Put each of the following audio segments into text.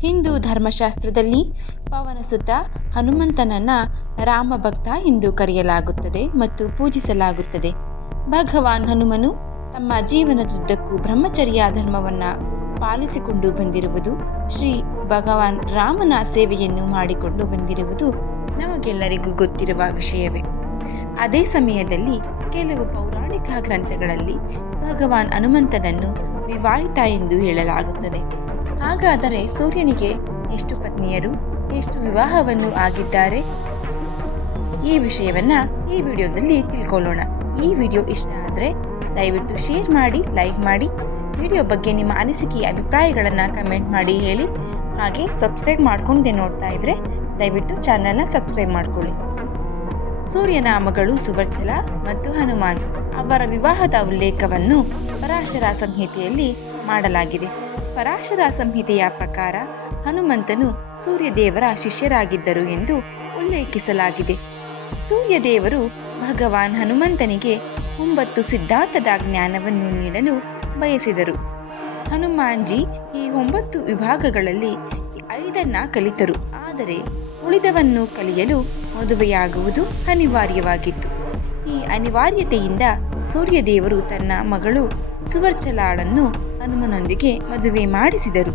ಹಿಂದೂ ಧರ್ಮಶಾಸ್ತ್ರದಲ್ಲಿ ಪವನಸುತ ಹನುಮಂತನನ್ನು ರಾಮ ರಾಮಭಕ್ತ ಎಂದು ಕರೆಯಲಾಗುತ್ತದೆ ಮತ್ತು ಪೂಜಿಸಲಾಗುತ್ತದೆ. ಭಗವಾನ್ ಹನುಮನು ತಮ್ಮ ಜೀವನದುದ್ದಕ್ಕೂ ಬ್ರಹ್ಮಚರ್ಯ ಧರ್ಮವನ್ನು ಪಾಲಿಸಿಕೊಂಡು ಬಂದಿರುವುದು, ಶ್ರೀ ಭಗವಾನ್ ರಾಮನ ಸೇವೆಯನ್ನು ಮಾಡಿಕೊಂಡು ಬಂದಿರುವುದು ನಮಗೆಲ್ಲರಿಗೂ ಗೊತ್ತಿರುವ ವಿಷಯವೇ. ಅದೇ ಸಮಯದಲ್ಲಿ ಕೆಲವು ಪೌರಾಣಿಕ ಗ್ರಂಥಗಳಲ್ಲಿ ಭಗವಾನ್ ಹನುಮಂತನನ್ನು ವಿವಾಹಿತ ಎಂದು ಹೇಳಲಾಗುತ್ತದೆ. ಹಾಗಾದರೆ ಸೂರ್ಯನಿಗೆ ಎಷ್ಟು ಪತ್ನಿಯರು, ಎಷ್ಟು ವಿವಾಹವನ್ನು ಆಗಿದ್ದಾರೆ? ಈ ವಿಷಯವನ್ನ ಈ ವಿಡಿಯೋದಲ್ಲಿ ತಿಳ್ಕೊಳ್ಳೋಣ. ಈ ವಿಡಿಯೋ ಇಷ್ಟ ಆದರೆ ದಯವಿಟ್ಟು ಶೇರ್ ಮಾಡಿ, ಲೈಕ್ ಮಾಡಿ. ವಿಡಿಯೋ ಬಗ್ಗೆ ನಿಮ್ಮ ಅನಿಸಿಕೆ, ಅಭಿಪ್ರಾಯಗಳನ್ನು ಕಮೆಂಟ್ ಮಾಡಿ ಹೇಳಿ. ಹಾಗೆ ಸಬ್ಸ್ಕ್ರೈಬ್ ಮಾಡ್ಕೊಂಡೆ ನೋಡ್ತಾ ಇದ್ರೆ ದಯವಿಟ್ಟು ಚಾನಲ್ನ ಸಬ್ಸ್ಕ್ರೈಬ್ ಮಾಡ್ಕೊಳ್ಳಿ. ಸೂರ್ಯನ ಮಗಳು ಸುವರ್ಚಲ ಮತ್ತು ಹನುಮಾನ್ ಅವರ ವಿವಾಹದ ಉಲ್ಲೇಖವನ್ನು ಪರಾಶರ ಸಂಹಿತೆಯಲ್ಲಿ ಮಾಡಲಾಗಿದೆ. ಪರಾಶರ ಸಂಹಿತೆಯ ಪ್ರಕಾರ ಹನುಮಂತನು ಸೂರ್ಯದೇವರ ಶಿಷ್ಯರಾಗಿದ್ದರು ಎಂದು ಉಲ್ಲೇಖಿಸಲಾಗಿದೆ. ಸೂರ್ಯದೇವರು ಭಗವಾನ್ ಹನುಮಂತನಿಗೆ ಒಂಬತ್ತು ಸಿದ್ಧಾಂತದ ಜ್ಞಾನವನ್ನು ನೀಡಲು ಬಯಸಿದರು. ಹನುಮಾನ್ಜಿ ಈ ಒಂಬತ್ತು ವಿಭಾಗಗಳಲ್ಲಿ ಐದನ್ನ ಕಲಿತರು, ಆದರೆ ಉಳಿದವನ್ನು ಕಲಿಯಲು ಮದುವೆಯಾಗುವುದು ಅನಿವಾರ್ಯವಾಗಿತ್ತು. ಈ ಅನಿವಾರ್ಯತೆಯಿಂದ ಸೂರ್ಯದೇವರು ತನ್ನ ಮಗಳು ಸುವರ್ಚಲಾಳನ್ನು ಹನುಮನೊಂದಿಗೆ ಮದುವೆ ಮಾಡಿಸಿದರು.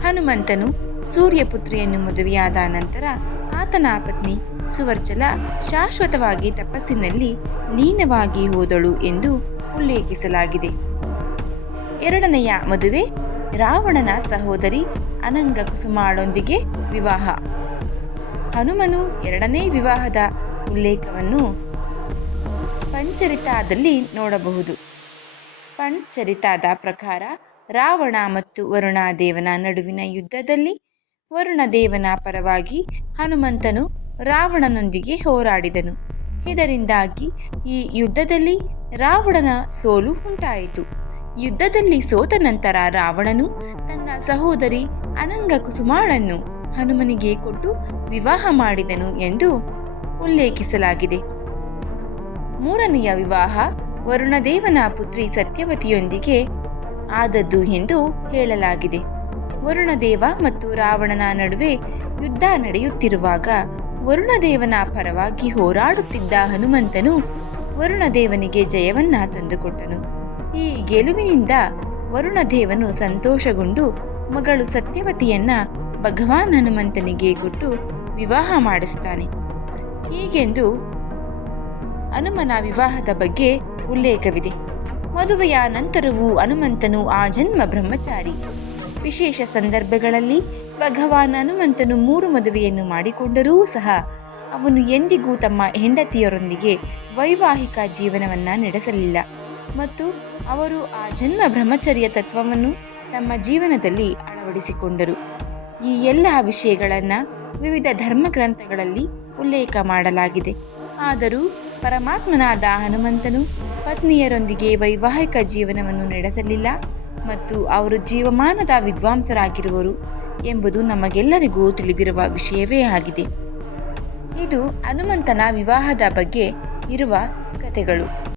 ಹನುಮಂತನು ಸೂರ್ಯಪುತ್ರಿಯನ್ನು ಮದುವೆಯಾದ ನಂತರ ಆತನ ಪತ್ನಿ ಸುವರ್ಚಲ ಶಾಶ್ವತವಾಗಿ ತಪಸ್ಸಿನಲ್ಲಿ ಲೀನವಾಗಿ ಹೋದಳು ಎಂದು ಉಲ್ಲೇಖಿಸಲಾಗಿದೆ. ಎರಡನೆಯ ಮದುವೆ ರಾವಣನ ಸಹೋದರಿ ಅನಂಗ ಕುಸುಮಾಳೊಂದಿಗೆ ವಿವಾಹ. ಹನುಮನು ಎರಡನೇ ವಿವಾಹದ ಉಲ್ಲೇಖವನ್ನು ಪಂಚರಿತಾದಲ್ಲಿ ನೋಡಬಹುದು. ಪಂಚರಿತಾದ ಪ್ರಕಾರ ರಾವಣ ಮತ್ತು ವರುಣಾದೇವನ ನಡುವಿನ ಯುದ್ಧದಲ್ಲಿ ವರುಣದೇವನ ಪರವಾಗಿ ಹನುಮಂತನು ರಾವಣನೊಂದಿಗೆ ಹೋರಾಡಿದನು. ಇದರಿಂದಾಗಿ ಈ ಯುದ್ಧದಲ್ಲಿ ರಾವಣನ ಸೋಲು ಉಂಟಾಯಿತು. ಯುದ್ಧದಲ್ಲಿ ಸೋತ ನಂತರ ರಾವಣನು ತನ್ನ ಸಹೋದರಿ ಅನಂಗ ಕುಸುಮಾಳನ್ನು ಹನುಮನಿಗೆ ಕೊಟ್ಟು ವಿವಾಹ ಮಾಡಿದನು ಎಂದು ಉಲ್ಲೇಖಿಸಲಾಗಿದೆ. ಮೂರನೆಯ ವಿವಾಹ ವರುಣದೇವನ ಪುತ್ರಿ ಸತ್ಯವತಿಯೊಂದಿಗೆ ಆದದ್ದು ಎಂದು ಹೇಳಲಾಗಿದೆ. ವರುಣದೇವ ಮತ್ತು ರಾವಣನ ನಡುವೆ ಯುದ್ಧ ನಡೆಯುತ್ತಿರುವಾಗ ವರುಣದೇವನ ಪರವಾಗಿ ಹೋರಾಡುತ್ತಿದ್ದ ಹನುಮಂತನು ವರುಣದೇವನಿಗೆ ಜಯವನ್ನ ತಂದುಕೊಟ್ಟನು. ಈ ಗೆಲುವಿನಿಂದ ವರುಣದೇವನು ಸಂತೋಷಗೊಂಡು ಮಗಳು ಸತ್ಯವತಿಯನ್ನ ಭಗವಾನ್ ಹನುಮಂತನಿಗೆ ಕೊಟ್ಟು ವಿವಾಹ ಮಾಡಿಸ್ತಾನೆ. ಹೀಗೆಂದು ಹನುಮನ ವಿವಾಹದ ಬಗ್ಗೆ ಉಲ್ಲೇಖವಿದೆ. ಮದುವೆಯ ನಂತರವೂ ಹನುಮಂತನು ಆ ಜನ್ಮ ಬ್ರಹ್ಮಚಾರಿ. ವಿಶೇಷ ಸಂದರ್ಭಗಳಲ್ಲಿ ಭಗವಾನ್ ಹನುಮಂತನು ಮೂರು ಮದುವೆಯನ್ನು ಮಾಡಿಕೊಂಡರೂ ಸಹ ಅವನು ಎಂದಿಗೂ ತಮ್ಮ ಹೆಂಡತಿಯರೊಂದಿಗೆ ವೈವಾಹಿಕ ಜೀವನವನ್ನು ನಡೆಸಲಿಲ್ಲ. ಮತ್ತು ಅವರು ಆ ಜನ್ಮ ಬ್ರಹ್ಮಚರ್ಯ ತತ್ವವನ್ನು ತಮ್ಮ ಜೀವನದಲ್ಲಿ ಅಳವಡಿಸಿಕೊಂಡರು. ಈ ಎಲ್ಲ ವಿಷಯಗಳನ್ನು ವಿವಿಧ ಧರ್ಮ ಗ್ರಂಥಗಳಲ್ಲಿ ಉಲ್ಲೇಖ ಮಾಡಲಾಗಿದೆ. ಆದರೂ ಪರಮಾತ್ಮನಾದ ಹನುಮಂತನು ಪತ್ನಿಯರೊಂದಿಗೆ ವೈವಾಹಿಕ ಜೀವನವನ್ನು ನಡೆಸಲಿಲ್ಲ ಮತ್ತು ಅವರು ಜೀವಮಾನದ ವಿದ್ವಾಂಸರಾಗಿರುವರು ಎಂಬುದು ನಮಗೆಲ್ಲರಿಗೂ ತಿಳಿದಿರುವ ವಿಷಯವೇ ಆಗಿದೆ. ಇದು ಹನುಮಂತನ ವಿವಾಹದ ಬಗ್ಗೆ ಇರುವ ಕಥೆಗಳು.